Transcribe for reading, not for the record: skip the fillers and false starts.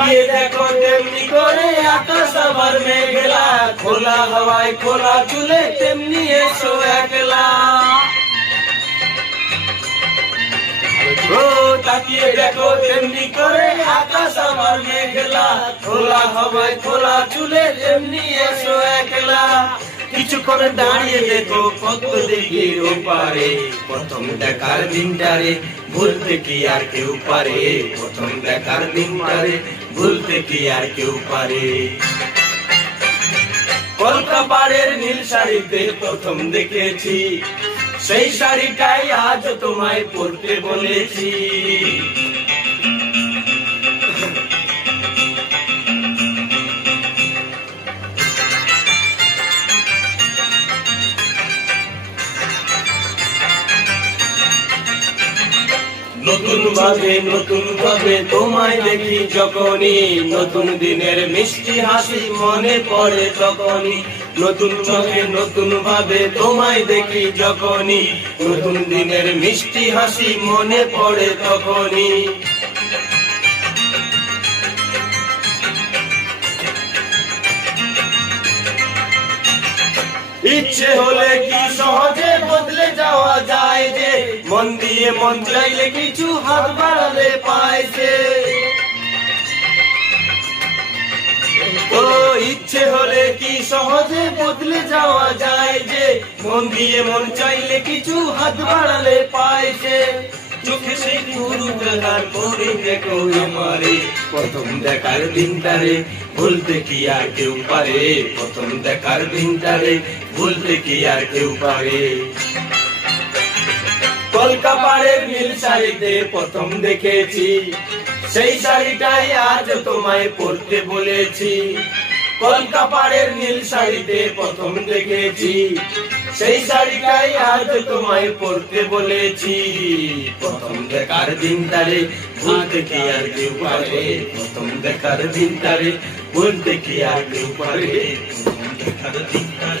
তাকিয়ে দেখো তেমনি করে আকাশ আবার মেঘলা, খোলা হাওয়ায় খোলা চুলে তেমনি এসো একলা। ও তাকিয়ে দেখো তেমনি করে আকাশ আমার মেঘলা, খোলা হাওয়ায় খোলা চুলে তেমনি এসো একলা। কিছুক্ষণ দাঁড়িয়ে দেখো কত দিকের ওপারে, প্রথম দেখার দিনটারে ভুলতে কি আর কেউ পারে, প্রথম দেখার দিনটারে ভুলতে কি আর কেউ পারে। কলকাপাড়ের নীল শাড়িতে প্রথম দেখেছি, সেই শাড়িটাই আজ তোমায় পরতে বলেছি। নতুন ভাবে তোমায় দেখি যখনই, নতুন দিনের মিষ্টি হাসি মনে পড়ে তখনই। নতুন চোখে নতুন ভাবে তোমায় দেখি যখনই, নতুন দিনের মিষ্টি হাসি মনে পড়ে তখনই। ইচ্ছে হলে কি সহজে বদলে যাওয়া যায় যে, মন দিয়ে মন চাইলে কিছু হাত বাড়ালে পায় সে। ও ইচ্ছে হলে কি সহজে বদলে যাওয়া যায় যে, মন দিয়ে মন চাইলে কিছু হাত বাড়ালে পায় সে। চোখে সেই পুরু দেখার পরে দেখো আমারে, প্রথম দেখার দিনটারে ভুলতে কি আর কেউ পারে, প্রথম দেখার দিনটারে ভুলতে কি আর কেউ পারে। কলকাপাড়ের নীল শাড়িতে প্রথম দেখেছি, সেই শাড়িটাই আজ তোমায় পরতে বলেছি। কলকাপাড়ের নীল শাড়িতে প্রথম দেখেছি, সেই শাড়িটাই আজ তোমায় পরতে বলেছি। প্রথম দেখার দিনটারে ভুলতে কি আর কেউ পারে, প্রথম দেখার দিনটারে ভুলতে কি আর কেউ পারে, প্রথম দেখার দিনটারে।